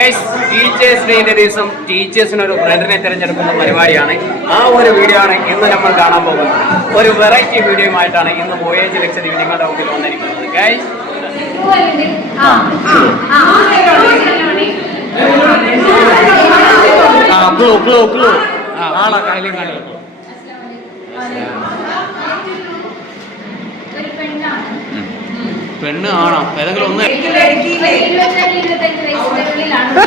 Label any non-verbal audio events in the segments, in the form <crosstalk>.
Teachers ഡേയുടെ ദിവസം ടീച്ചേഴ്സിന് ഒരു ഫ്രണ്ടിനെ തിരഞ്ഞെടുക്കുന്ന പരിപാടിയാണ് ആ ഒരു വീഡിയോ ആണ് ഇന്ന് നമ്മൾ കാണാൻ പോകുന്നത് ഒരു വെറൈറ്റി വീഡിയോ ആയിട്ടാണ് ഇന്ന് വോയേജ് ലക്ഷദ്വീപ് നിങ്ങളുടെ മുമ്പിൽ വന്നിരിക്കുന്നത് ഗൈസ് ഒരു പെണ്ണാണ് പെണ്ണ് ആണോ ഏതെങ്കിലും ഒന്ന് ഇരുപത്തിരണ്ട് ഇരുപത്തഞ്ച് വയസ്സിന്റെ <laughs>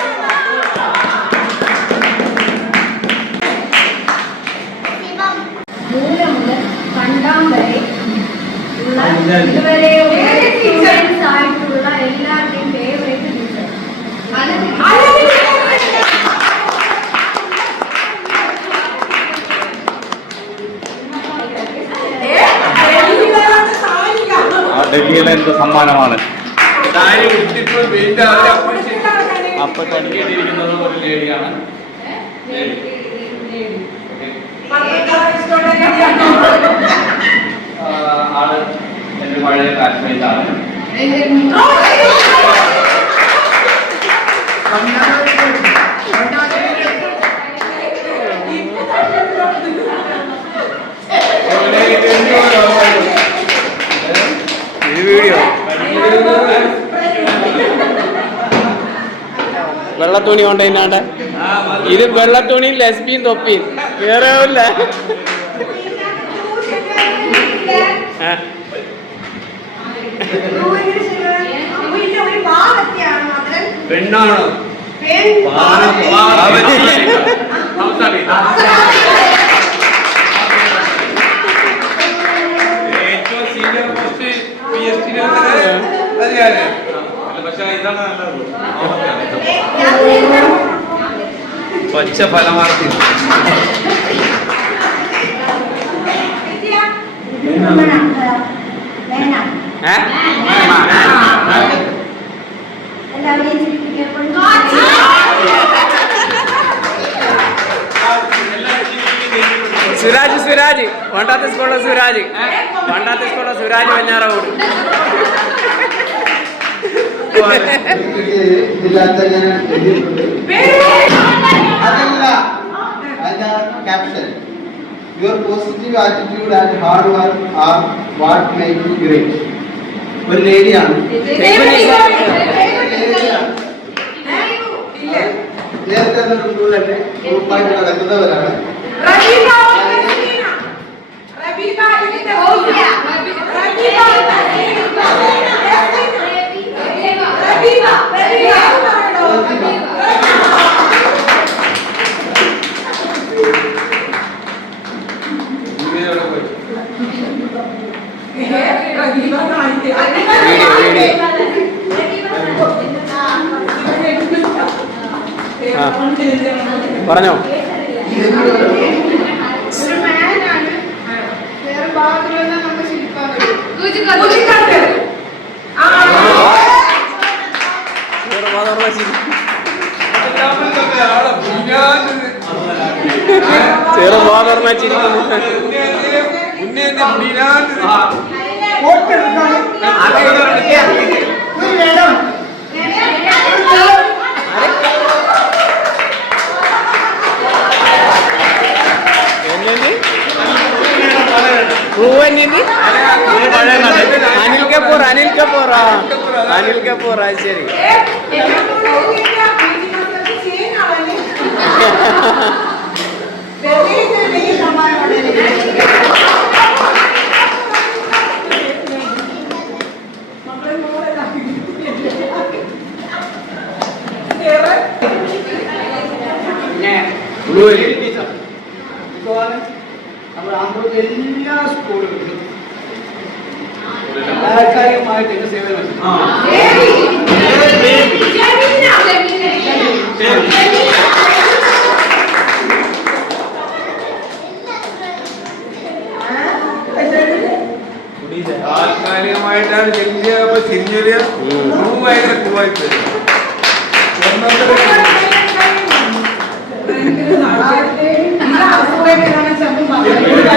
ഡൽഹിയിലെ എന്ത് സമ്മാനമാണ്? അപ്പൊ തനിക്കേണ്ടിയിരിക്കുന്നത് ഒരു ലേഡിയാണ്. ലേഡി. പഴയ കാശ്മീർ ആണ്. വെള്ളത്തുണി കൊണ്ടതിനാണ്ട് ഇത് വെള്ളത്തുണിയും ലെസ്ബിയും തൊപ്പിയും. വേറെ ഇല്ല പെണ്ണാണോ? ഏറ്റവും senior post P S T പക്ഷെ ഇതാണ് നല്ലത്. പച്ച ഫലമാർത്തി. ഏ? സുരാജ് സുരാജ്. വണ്ടാത്ത സ്കൂളിലെ സുരാജ്. വണ്ടാത്ത സ്കൂളിലെ സുരാജ് ഞാൻ എഴുതിയിട്ടുണ്ട് അതല്ല caption your positive attitude and hard work are what make you great ഒരു ലേഡിയാണ്. നേരത്തെ തന്നെ ഗ്രൂപ്പായിട്ട് നടക്കുന്നവരാണ്. ആ. പറഞ്ഞോ ഒരു മാനാണ് വേറെ ഭാഗത്തുള്ള നമ്മൾ ശില്പാൻ ചെറു ബോധർന്ന ചിരിക്കുന്നു മുന്നേ പൂവന്നിന് അനിൽ കപൂർ അനിൽ കപൂർ ആ. അനിൽ കപൂർ ആ ശരി. Blue. നമ്മുടെ എല്ലാ സ്കൂളുകളിലും താൽക്കാലികമായിട്ട് എന്റെ സേവനം. താൽക്കാലികമായിട്ടാണ് ചെറിയ തിരിഞ്ഞൊരു ഭയങ്കര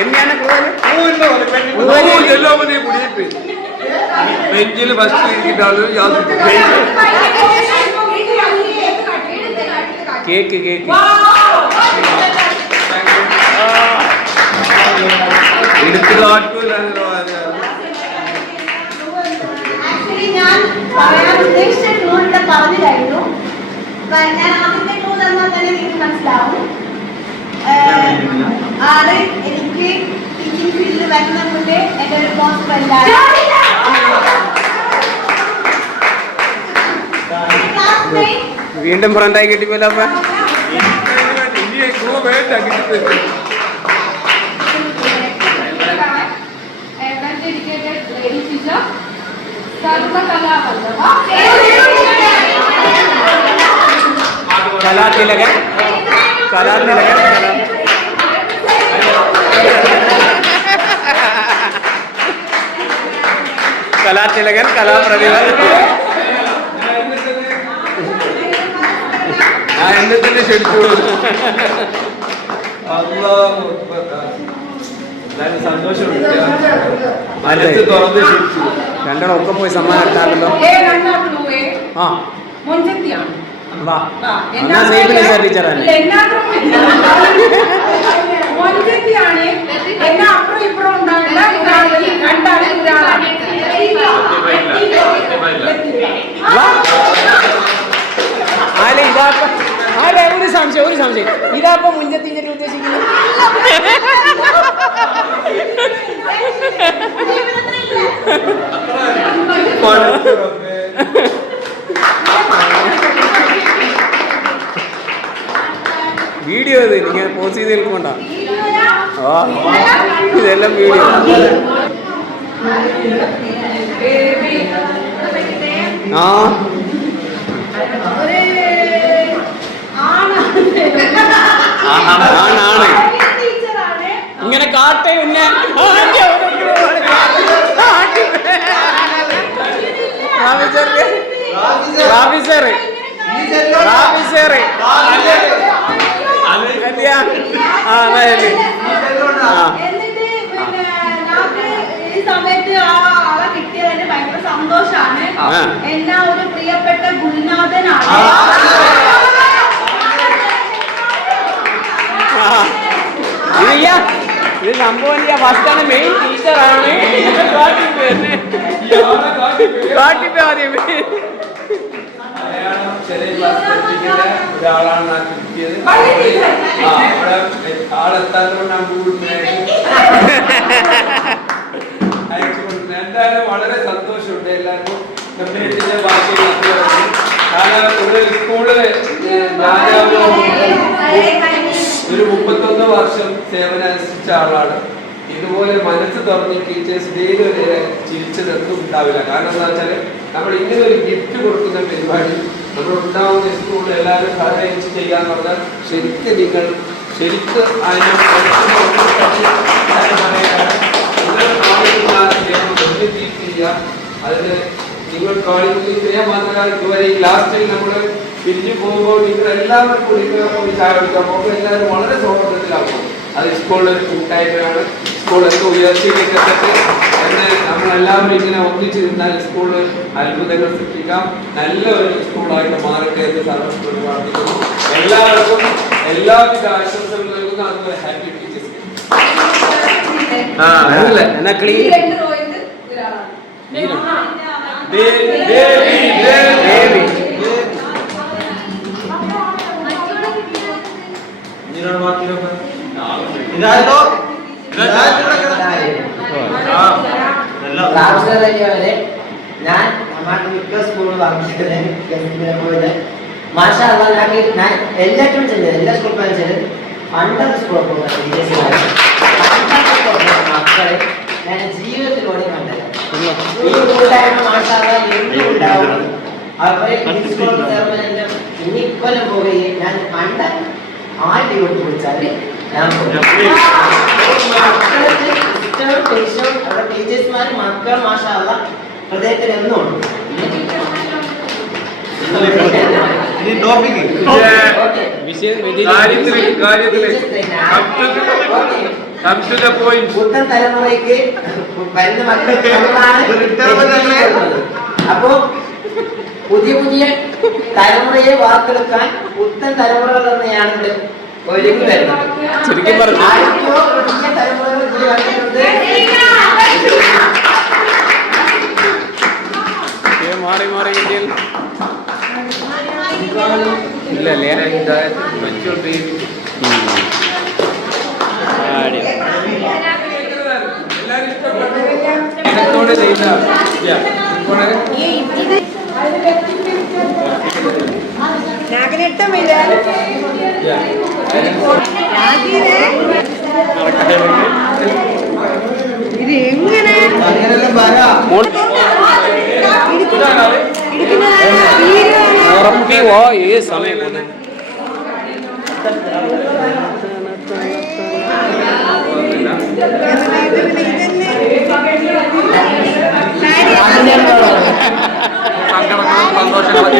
എന്നെയാണ് കൂടുതൽ എല്ലോ മതി കുടിയേപ്പ്. ബെഞ്ചിൽ ഫസ്റ്റ് ഇരിക്കുന്ന ആളുകൾ യാതൊരു കേക്ക് കേക്ക് ആർക്കും ആക്ച്വലി ഞാൻ പറയാൻ ഉദ്ദേശിച്ച ടൂർ ഇവിടെ പറഞ്ഞു കഴിഞ്ഞു ഞാൻ ആദ്യത്തെ ക്ലൂ തന്നാൽ തന്നെ നിങ്ങൾക്ക് മനസ്സിലാവും. ആൾ എനിക്ക് ടീച്ചിങ് ഫീൽഡിൽ വരുന്ന മുന്നേ എന്റെ ഒരു ക്ലാസ്മേറ്റ് വീണ്ടും ഫ്രണ്ടായി കിട്ടിപ്പോലോ അപ്പൊ. കലാതിലകൻ കലാതിലകൻ കലാതിലകൻ കലാപ്രതിഭ. ആ എന്നെ തന്നെ ക്ഷണിച്ചോളൂ. ഒക്കെ പോയി സമ്മാനം എടുത്താണല്ലോ ആ. വാ. എന്നാ സേഫിനെ സാർ ടീച്ചറാണ് മുൻചെത്തിയാണ് എന്നെ അപ്പുറം ഇപ്പുറം ഉണ്ടാവില്ല ഇതാണ്. രണ്ടാണ് ഇതാണ്. ആരെ ഇതാപ്പ ഒരു സംശയം ഒരു സംശയം. ഇതാപ്പ മുഞ്ചത്തിന്റെ ഉദ്ദേശിക്കുന്നത്. വീഡിയോ ഇത് ഇങ്ങനെ പോസ്റ്റ് ചെയ്ത് നിൽക്കൊണ്ടാണ് ഇതെല്ലാം വീഡിയോ. ആ. ആണാണ്. ഇങ്ങനെ കാട്ടെ പിന്നെ. റാബി സാറ് ആ അതെ ആ എന്നിട്ട് പിന്നെ ഞങ്ങൾക്ക് ഈ സമയത്ത് ആ ആളെ കിട്ടിയതിന് ഭയങ്കര സന്തോഷാണ് ആ. എന്നാ ഒരു പ്രിയപ്പെട്ട ഗുരുനാഥനാണ് ആ. ഇത് ഇയ്യ, ഇത് സംഭവം ഇല്ല ഫസ്റ്റാണ് മെയിൻ ടീച്ചറാണ് കാട്ടിപ്പോ ആദ്യം മലയാളം ചെറിയ ക്ലാസ് പഠിപ്പിക്കുന്ന ഒരാളാണ് ഞാൻ കിട്ടിയത്. ആ അവിടെ ആളെത്താത്തതുകൊണ്ടാണ് ഗൂഗിൾ അയച്ചു കൊടുക്കുന്നത് എന്തായാലും വളരെ സന്തോഷമുണ്ട് എല്ലാവർക്കും. ബാക്കിയുള്ള അധ്യാപകർക്ക്. കാരണം ഇവിടെ സ്കൂളിൽ ഞാനൊരു ഒരു മുപ്പത്തൊന്ന് വർഷം സേവനം അനുഷ്ഠിച്ച ആളാണ്. ഇതുപോലെ മനസ്സ് തുറന്ന് ടീച്ചേഴ്സ് ഡെയിലി വരെ ചിരിച്ചതൊന്നും ഉണ്ടാവില്ല. കാരണം എന്താ വെച്ചാൽ നമ്മൾ ഇങ്ങനെ ഒരു ഗിഫ്റ്റ് കൊടുക്കുന്ന പരിപാടി നമ്മൾ ഉണ്ടാവുന്ന സ്കൂളിൽ എല്ലാവരും സഹകരിച്ച് ചെയ്യാന്ന് പറഞ്ഞാൽ ശരിക്കും നിങ്ങൾ ശരിക്കും അതിനെ അതിന് നിങ്ങൾ കാണിക്കുന്ന ഇത്രയും മാത്രമല്ല ഇതുവരെ ലാസ്റ്റിൽ നമ്മൾ പിരിഞ്ഞു പോകുമ്പോൾ നിങ്ങൾ എല്ലാവരും കൂടി ഒരു ചായ കുടിക്കാൻ പോകുമ്പോൾ എല്ലാവരും വളരെ സൗഹൃദത്തിലാകും അത് സ്കൂളിൽ ഒരു കൂട്ടായ്മയാണ് സ്കൂൾ ഉയർച്ചയിലേക്ക് എത്തട്ടെ എന്ന് നമ്മളെല്ലാവരും ഇങ്ങനെ ഒന്നിച്ചു നിന്നാൽ സ്കൂളിൽ അത്ഭുതങ്ങൾ സൃഷ്ടിക്കാം നല്ല ഒരു സ്കൂളായിട്ട് മാറട്ടെ എന്ന് സർവസ്കൂളിൽ പ്രാർത്ഥിക്കുന്നു എല്ലാവർക്കും എല്ലാവിധ ആശംസകൾ നൽകുന്ന അതുപോലെ ഹാപ്പി ടീച്ചേഴ്സ് ദേവി ഇതാരോ പ്രാവശ്യമല്ലേ ഞാൻ നമ്മുടെ മിക്ക സ്കൂളിൽ വർക്കിക്കുന്നത് പോയത് മാഷാ ഞങ്ങൾക്ക് ഞാൻ എല്ലാറ്റും ചെന്നത് എല്ലാ സ്കൂളിൽ ചെല്ലും പണ്ടത്തെ സ്കൂളിൽ പോകുന്ന ടീച്ചേഴ്സുമാർ പണ്ടത്തെ സ്കൂളിൽ പോകുന്ന മക്കളെ ഞാൻ ജീവിതത്തിലൂടെ കണ്ടില്ല ഈ കൂട്ടായ്മ മാഷാ എന്നും ഉണ്ടാവും. അവരെ സ്കൂളിൽ ചേർന്ന് എന്റെ ഇനി ഇക്കൊല്ലം പോകുകയും ഞാൻ കണ്ട ആദ്യ വീട്ടിൽ വിളിച്ചാൽ ഞാൻ പോകും. ടീച്ചറും അവരുടെ ടീച്ചേഴ്സ്മാരും മക്കൾ മാഷാള്ള ഹൃദയത്തിൽ എന്നും ഉണ്ട് പുത്തൻ തലമുറയ്ക്ക് വരുന്ന മക്കൾക്ക്. <laughs> അപ്പോ പുതിയ പുതിയ തലമുറയെ വാർത്തെടുക്കാൻ പുത്തൻ തലമുറകൾ തന്നെയാണ് ഇവിടെ ചുരുക്കി പറഞ്ഞു. മാറി മാറി ഇന്ത്യയിൽ. ഇല്ല. അല്ലേ ആടി. എല്ലാരും എങ്ങനെ ഇടത്തോടെ ചെയ്ത അങ്ങനെല്ലാം വരാം ഉറപ്പി ഓ ഈ സമയം കൊണ്ട് സങ്കടങ്ങളും സന്തോഷങ്ങളും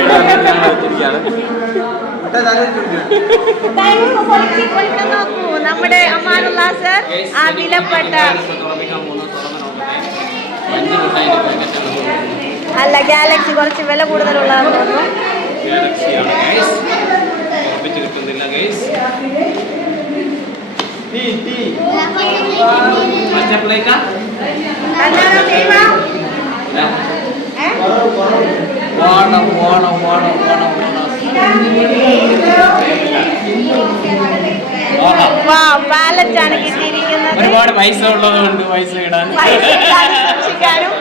നോക്കൂ നമ്മുടെ അമ്മാനുള്ള സർ ആ വിലപ്പെട്ട അല്ല ഗാലക്സി കുറച്ച് വില കൂടുതലുള്ളതെന്ന് തോന്നുന്നു ഓണം ഓണം ഓണം ഓണം. ഓണം വാ ബാലറ്റ് ആണ് കിട്ടിയിരിക്കുന്നത്. ഒരുപാട് പൈസ ഉള്ളത് കൊണ്ട് പൈസ ഇടാൻ സൂക്ഷിക്കാനും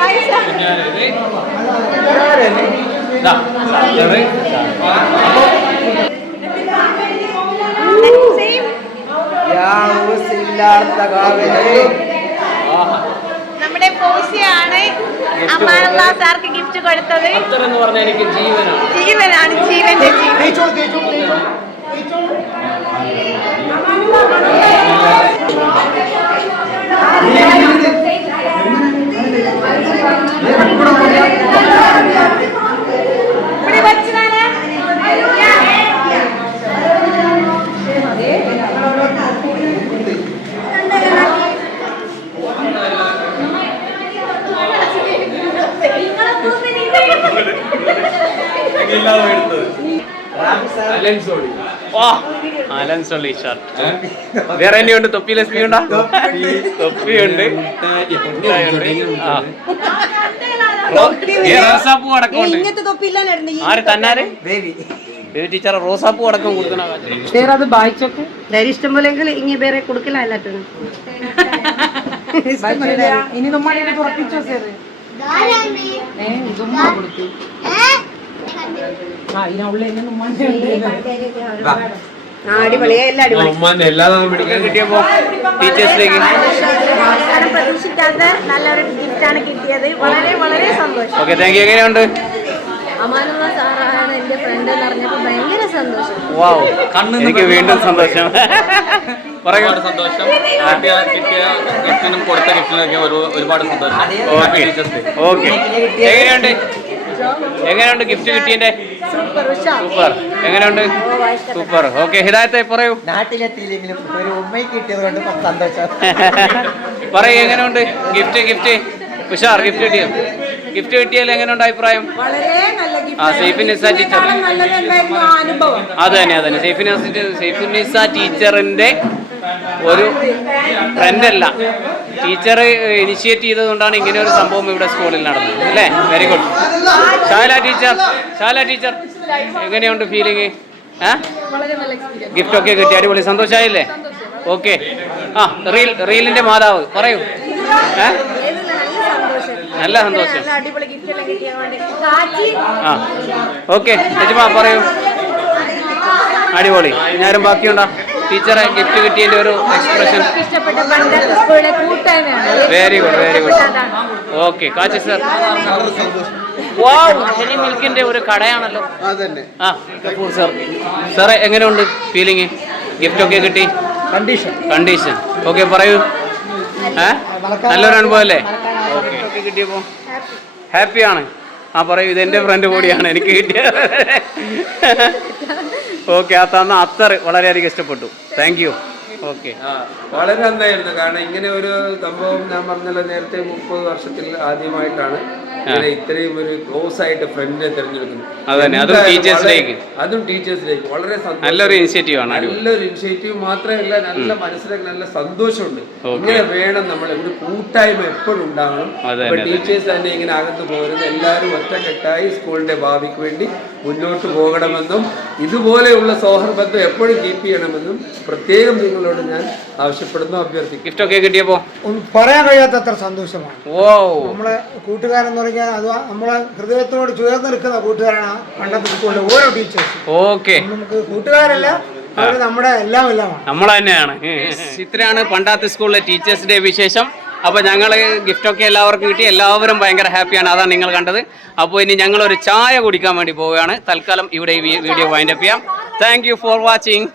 പൈസ. Same. നമ്മുടെ പോസിയാണ് അമ്മാനുള്ള സാർക്ക് ഗിഫ്റ്റ് കൊടുത്തത്. എന്ന് പറഞ്ഞാൽ ജീവനാണ്. ജീവനാണ് ജീവന്റെ ജീവൻ ഇവിടെ വച്ചതാണ് അലൻസോടി വാ ലെൻസ് ഉള്ള ഈ ഷർട്ട് വേറെ എന്നെ ഉണ്ട്? തൊപ്പി ലക്ഷ്മി ഉണ്ടാ? തൊപ്പി ഉണ്ട്. അടക്കമുണ്ട് ആര്? ബേബി. റോസാപ്പൂ അടക്കം കൊടുക്കണ അത് വായിച്ചോക്കെ. വേറെ കൊടുക്കില്ല ഇനി ആ ഉണ്ട്. അടിപൊളിയാ എല്ലാം അടിപൊളി. ഉമ്മാന്റെ എല്ലാതും പിടിക്കാൻ കിട്ടിയപ്പോ ടീച്ചേഴ്സിലേക്ക് ആരും പ്രതീക്ഷിക്കാത്ത നല്ലൊരു ഗിഫ്റ്റാണ് കിട്ടിയത്. വളരെ വളരെ സന്തോഷം. ഓക്കെ താങ്ക് യു എങ്ങനെയുണ്ട്? അമാനുള്ള സാറാണ് എന്റെ ഫ്രണ്ട് എന്ന് ഭയങ്കര സന്തോഷം. വാവ് എനിക്ക് വീണ്ടും സന്തോഷം. സന്തോഷം. കിട്ടിയ കിട്ടിയ ഗിഫ്റ്റിനും കൊടുത്ത ഗിഫ്റ്റിനൊക്കെ ഒരു ഒരുപാട് സന്തോഷം. ഓക്കെ. എങ്ങനെയുണ്ട്? എങ്ങനെയുണ്ട് ഗിഫ്റ്റ് കിട്ടിയതിന്റെ സൂപ്പർ എങ്ങനെയുണ്ട്? സൂപ്പർ ഓക്കെ ഹിദായത്തെ പറയൂ. നാട്ടിലെത്തിയില്ലെങ്കിലും ഒരു സന്തോഷം. പറയൂ എങ്ങനെയുണ്ട്? Gift gift. ഉഷാർ ഗിഫ്റ്റ് കിട്ടിയോ? ഗിഫ്റ്റ് കിട്ടിയാൽ എങ്ങനെയുണ്ട് അഭിപ്രായം? വളരെ ആ, ടീച്ചർ. അത് തന്നെ അത് തന്നെ. സൈഫിൻ സൈഫിൻ നിസ ടീച്ചറിന്റെ ഒരു ട്രെൻഡല്ല ടീച്ചർ ഇനിഷ്യേറ്റ് ചെയ്തതുകൊണ്ടാണ് ഇങ്ങനെ ഒരു സംഭവം ഇവിടെ സ്കൂളിൽ നടന്നത്. അല്ലേ? Very good Shala teacher Shala teacher. എങ്ങനെയുണ്ട് ഫീലിംഗ് ഏ? ഗിഫ്റ്റ് ഒക്കെ കിട്ടി. അടിപൊളി. സന്തോഷമായില്ലേ ഓക്കെ ആ റീൽ റീലിന്റെ മാതാവ് പറയൂ. ഏ? നല്ല സന്തോഷം. അടിപൊളി ഗിഫ്റ്റ് എല്ലാം കിട്ടിയാൽ വേണ്ടി ആ ഓക്കെ ചേച്ചിമാ പറയൂ. അടിപൊളി. ഞാനും ബാക്കിയുണ്ടോ? ടീച്ചറെ ഗിഫ്റ്റ് കിട്ടിയതിന്റെ ഒരു expression very good very good okay കാച്ചി സർ ഹെനി മിൽക്കിന്റെ ഒരു കടയാണല്ലോ. ആ കപൂർ സർ സാറേ എങ്ങനെയുണ്ട് ഫീലിംഗ് ഗിഫ്റ്റ് ഒക്കെ കിട്ടി? കണ്ടീഷൻ കണ്ടീഷൻ ഓക്കെ പറയൂ. ഏ? നല്ലൊരു അനുഭവം അല്ലേ? ഓക്കെ കിട്ടിയപ്പോ? ഹാപ്പിയാണ് ആ പറയൂ ഇത് എന്റെ ഫ്രണ്ട് കൂടിയാണ് എനിക്ക് കിട്ടിയത് ഓക്കെ <laughs> ആ തന്ന അത്തർ വളരെയധികം ഇഷ്ടപ്പെട്ടു. Thank you okay. വളരെ നന്നായിരുന്നു. കാരണം ഇങ്ങനെ ഒരു സംഭവം ഞാൻ പറഞ്ഞല്ലോ നേരത്തെ മുപ്പത് വർഷത്തിൽ ആദ്യമായിട്ടാണ് ഇങ്ങനെ ഇത്രയും ഒരു ക്ലോസ് ആയിട്ട് ഫ്രണ്ടിനെ തിരഞ്ഞെടുക്കുന്നത്. അതും ടീച്ചേഴ്സിലേക്ക്. വളരെ- അതും ടീച്ചേഴ്സിലേക്ക് വളരെ നല്ലൊരു ഇനിഷ്യേറ്റീവ് ആണ് നല്ലൊരു ഇനിഷ്യേറ്റീവ് മാത്രമല്ല നല്ല മനസ്സിലാക്കി നല്ല സന്തോഷമുണ്ട്. ഇങ്ങനെ വേണം നമ്മൾ ഒരു കൂട്ടായ്മ എപ്പോഴും ഉണ്ടാവണം അതെ, ടീച്ചേഴ്സ് തന്നെ ഇങ്ങനെ അകത്ത് പോകരുത് എല്ലാവരും ഒറ്റക്കെട്ടായി സ്കൂളിന്റെ ഭാവിക്ക് വേണ്ടി മുന്നോട്ട് പോകണമെന്നും ഇതുപോലെയുള്ള സൗഹൃദം എപ്പോഴും കീപ്പ് ചെയ്യണമെന്നും പ്രത്യേകം നിങ്ങളോട് ഞാൻ ആവശ്യപ്പെടുന്നു അഭ്യർത്ഥിക്കും ഇഷ്ടമൊക്കെ ഒക്കെ കിട്ടിയപ്പോ? പറയാൻ കഴിയാത്തത്ര സന്തോഷമാണ്. ഓ നമ്മളെ കൂട്ടുകാരെന്ന് പറഞ്ഞാൽ അത് നമ്മളെ ഹൃദയത്തോട് ചേർന്ന് നിൽക്കുന്ന കൂട്ടുകാരാണ് പണ്ടത്തെ സ്കൂളിലെ ഓരോ ടീച്ചേഴ്സ് ഓക്കെ നമുക്ക് കൂട്ടുകാരല്ല നമ്മുടെ എല്ലാം എല്ലാമാണ്. നമ്മൾ തന്നെയാണ്. ഇത്രയാണ് പണ്ടാത്ത സ്കൂളിലെ ടീച്ചേഴ്സ് ഡേ വിശേഷം. അപ്പോൾ ഞങ്ങൾ ഗിഫ്റ്റൊക്കെ എല്ലാവർക്കും കിട്ടി. എല്ലാവരും ഭയങ്കര ഹാപ്പിയാണ് അതാണ് നിങ്ങൾ കണ്ടത്. അപ്പോൾ ഇനി ഞങ്ങൾ ഒരു ചായ കുടിക്കാൻ വേണ്ടി പോവുകയാണ്. തൽക്കാലം ഇവിടെ ഈ വീഡിയോ വൈൻഡപ്പ് ചെയ്യാം. Thank you for watching